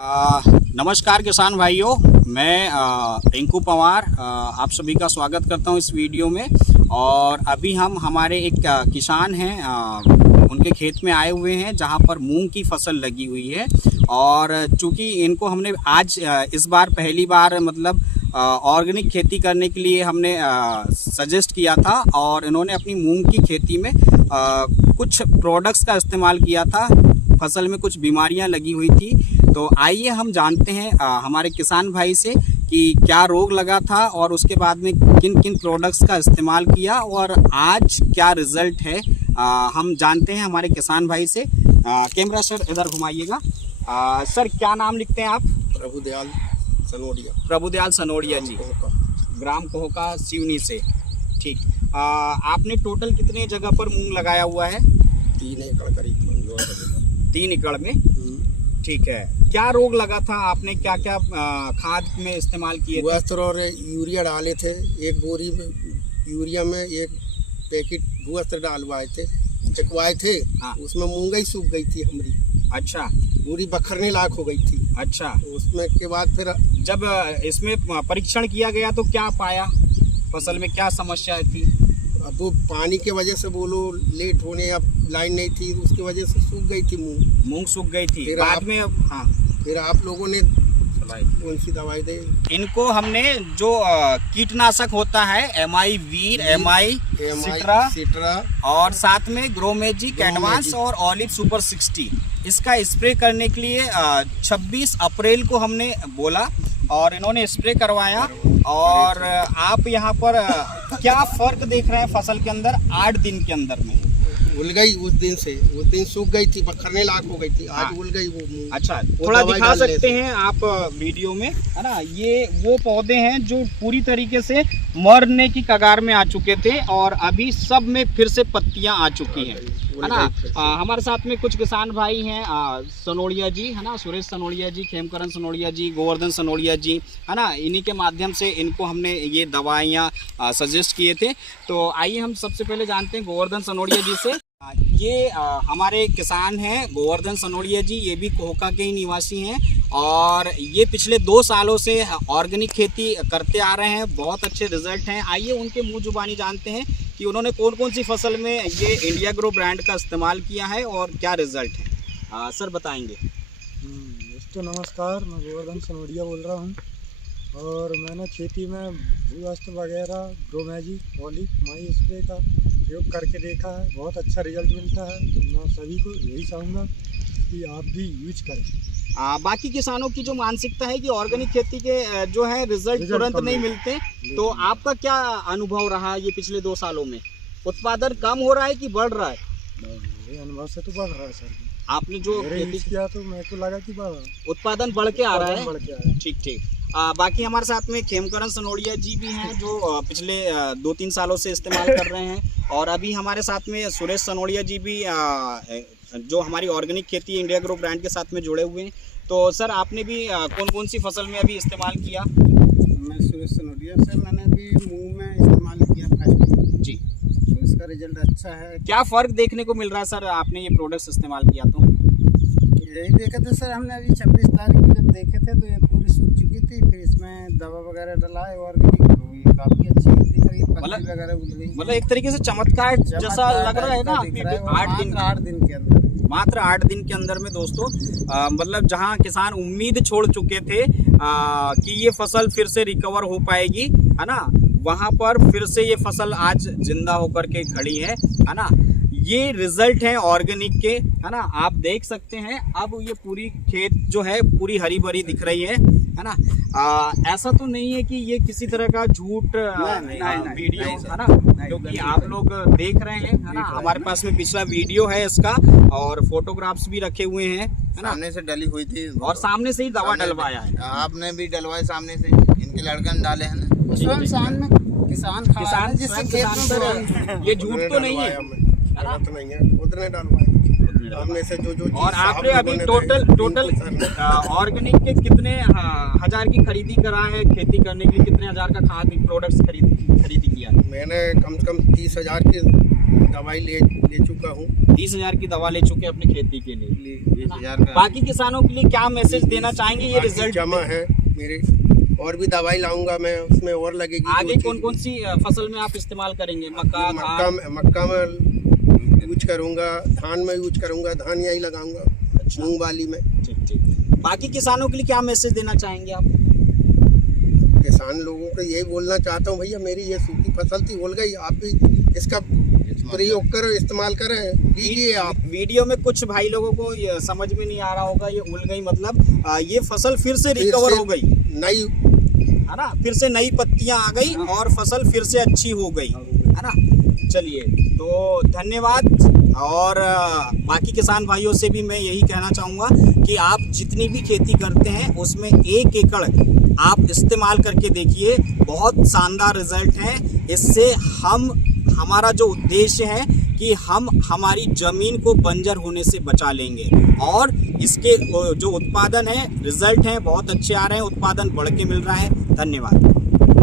नमस्कार किसान भाइयों, मैं रिंकू पवार आप सभी का स्वागत करता हूं इस वीडियो में। और अभी हम हमारे एक किसान हैं, उनके खेत में आए हुए हैं जहां पर मूंग की फसल लगी हुई है। और चूंकि इनको हमने आज इस बार पहली बार मतलब ऑर्गेनिक खेती करने के लिए हमने सजेस्ट किया था और इन्होंने अपनी मूंग की खेती में कुछ प्रोडक्ट्स का इस्तेमाल किया था। फसल में कुछ बीमारियां लगी हुई थी, तो आइए हम जानते हैं हमारे किसान भाई से कि क्या रोग लगा था और उसके बाद में किन किन प्रोडक्ट्स का इस्तेमाल किया और आज क्या रिजल्ट है। हम जानते हैं हमारे किसान भाई से। कैमरा सर इधर घुमाइएगा। सर क्या नाम लिखते हैं आप? प्रभुदयाल सनोडिया। प्रभुदयाल सनोडिया जी, ग्राम कोहका सिवनी से। ठीक। आपने टोटल कितने जगह पर मूंग लगाया हुआ है? 3 एकड़ करीब। 3 एकड़ में। ठीक है। क्या रोग लगा था? आपने क्या क्या खाद में इस्तेमाल किए थे? और यूरिया डाले थे। एक बोरी में यूरिया में एक पैकेट भूअस्त्र डलवाए थे, चकवाए थे। हाँ। उसमें मूंगई सूख गई थी हमारी। अच्छा। पूरी बखरने लायक हो गई थी। अच्छा। उसमें के बाद फिर जब इसमें परीक्षण किया गया तो क्या पाया? फसल में क्या समस्या थी? अब वो पानी के वजह से बोलो लेट होने, अब लाइन नहीं थी, उसकी वजह से सूख गई थी मूंग सूख गई थी। फिर बाद में हाँ, फिर आप लोगों ने कौन सी दवाई दी? इनको हमने जो कीटनाशक होता है एमआई वीर, एमआई सिट्रा और साथ में ग्रोमेजिक एडवांस और ऑलिव सुपर 60, इसका स्प्रे करने के लिए 26 अप्रैल को हमने बोला और इन्होंने स्प्रे करवाया। और आप यहाँ पर क्या फर्क देख रहे हैं फसल के अंदर 8 दिन के अंदर में? उल गई उस दिन से, उस दिन सूख गई थी, बखरने लायक हो गई थी। आज उल गई वो मूंग। अच्छा, थोड़ा दिखा सकते हैं आप वीडियो में, है ना? ये वो पौधे हैं जो पूरी तरीके से मरने की कगार में आ चुके थे और अभी सब में फिर से पत्तियां आ चुकी हैं, है ना? हमारे साथ में कुछ किसान भाई हैं, सनोडिया जी, है ना, सुरेश सनोडिया जी, खेमकरण सनोडिया जी, गोवर्धन सनोडिया जी, है ना, इन्हीं के माध्यम से इनको हमने ये दवाइयाँ सजेस्ट किए थे। तो आइए हम सबसे पहले जानते हैं गोवर्धन सनोडिया जी से। ये हमारे किसान हैं गोवर्धन सनोडिया जी, ये भी कोहका के ही निवासी हैं और ये पिछले 2 सालों से ऑर्गेनिक खेती करते आ रहे हैं। बहुत अच्छे रिजल्ट हैं। आइए उनके मुंह जुबानी जानते हैं कि उन्होंने कौन कौन सी फसल में ये इंडिया ग्रो ब्रांड का इस्तेमाल किया है और क्या रिजल्ट है। सर बताएंगे। दोस्तों नमस्कार, मैं गोवर्धन सनोडिया बोल रहा हूँ और मैंने खेती में भूअस्त्र वगैरह ग्रोमेजिक ऑलिव माई स्प्रे का प्रयोग करके देखा है। बहुत अच्छा रिजल्ट मिलता है। तो मैं सभी को यही चाहूँगा कि आप भी यूज करें। बाकी किसानों की जो मानसिकता है कि ऑर्गेनिक खेती के जो है रिजल्ट तुरंत नहीं मिलते, तो आपका क्या अनुभव रहा ये पिछले 2 सालों में? उत्पादन कम हो रहा है कि बढ़ रहा है? मेरे अनुभव से तो बढ़ रहा है सर। आपने जो खेती किया तो मेरे को लगा कि बढ़ रहा है, उत्पादन बढ़ के आ रहा है। बढ़ के आ रहा है। ठीक ठीक। बाकी हमारे साथ में खेमकरण सनोडिया जी भी हैं जो पिछले 2-3 सालों से इस्तेमाल कर रहे हैं और अभी हमारे साथ में सुरेश सनोडिया जी भी जो हमारी ऑर्गेनिक खेती इंडिया ग्रो ब्रांड के साथ में जुड़े हुए हैं। तो सर आपने भी कौन कौन सी फसल में अभी इस्तेमाल किया? मैं सुरेश सनोडिया सर, मैंने भी मूंग में इस्तेमाल किया फर्स्ट जी। तो इसका रिजल्ट अच्छा है। क्या फ़र्क देखने को मिल रहा है सर आपने ये प्रोडक्ट्स इस्तेमाल किया तो? यही देखे थे सर हमने, अभी 26 तारीख को जब देखे थे तो ये पूरी सूख चुकी थी। फिर इसमें दवा वगैरह डलाए ऑर्गेनिक, तो ये काफ़ी अच्छी दिख रही है, पत्ती वगैरह उग रही है। मतलब एक तरीके से चमत्कार जैसा लग रहा है ना? 8 दिन के अंदर, मात्र 8 दिन के अंदर में दोस्तों, मतलब जहां किसान उम्मीद छोड़ चुके थे कि ये फसल फिर से रिकवर हो पाएगी, है ना, वहां पर फिर से ये फसल आज जिंदा होकर के खड़ी है ना? ये रिजल्ट है ऑर्गेनिक के, है ना? आप देख सकते हैं अब ये पूरी खेत जो है पूरी हरी भरी दिख रही है ना? ऐसा तो नहीं है कि ये किसी तरह का झूठ वीडियो है ना, क्योंकि आप लोग देख रहे हैं, है ना? हमारे पास में पिछला वीडियो है इसका और फोटोग्राफ्स भी रखे हुए हैं, है ना? सामने से डली हुई थी और सामने से ही दवा डलवाया है। आपने भी डलवाए सामने से, इनके लड़के ने डाले हैं ना। स्वयं सामने किसान जिससे किसान ये झूठ तो नहीं है, तो नहीं है, उतने डलवाए हमने से जो और आपने अभी टोटल ऑर्गेनिक के कितने हजार की खरीदी करा है? खेती करने के लिए कितने हजार का खाद प्रोडक्ट्स खरीदी किया? मैंने कम से कम 30,000 के दवाई ले चुका हूँ। 30,000 की दवा ले चुके हैं अपनी खेती के लिए। 20,000 का बाकी किसानों के लिए क्या मैसेज देना चाहेंगे? ये बाकी रिजल्ट जमा है मेरे, और भी दवाई लाऊंगा मैं, उसमें और लगेगी। आगे कौन कौन सी फसल में आप इस्तेमाल करेंगे? मक्का, धान? मक्का में यूज करूंगा, धान में यूज करूंगा, धान यही लगाऊंगा, मूंग वाली में। ठीक ठीक। बाकी किसानों के लिए क्या मैसेज देना चाहेंगे आप? किसान लोगों को यही बोलना चाहता हूँ, भैया मेरी ये सूखी फसल थी, उल गई, आप भी इसका प्रयोग करो, इस्तेमाल करें, लीजिए आप। वीडियो में कुछ भाई लोगों को ये समझ में नहीं आ रहा होगा, ये उल गई मतलब ये फसल फिर से रिकवर हो गई, नई, है ना, फिर से नई पत्तियां आ गई और फसल फिर से अच्छी हो गई, है ना। चलिए, तो धन्यवाद। और बाकी किसान भाइयों से भी मैं यही कहना चाहूँगा कि आप जितनी भी खेती करते हैं उसमें 1 एकड़ आप इस्तेमाल करके देखिए, बहुत शानदार रिजल्ट है। इससे हमारा जो उद्देश्य है कि हम हमारी ज़मीन को बंजर होने से बचा लेंगे, और इसके जो उत्पादन है, रिजल्ट हैं बहुत अच्छे आ रहे हैं, उत्पादन बढ़ के मिल रहा है। धन्यवाद।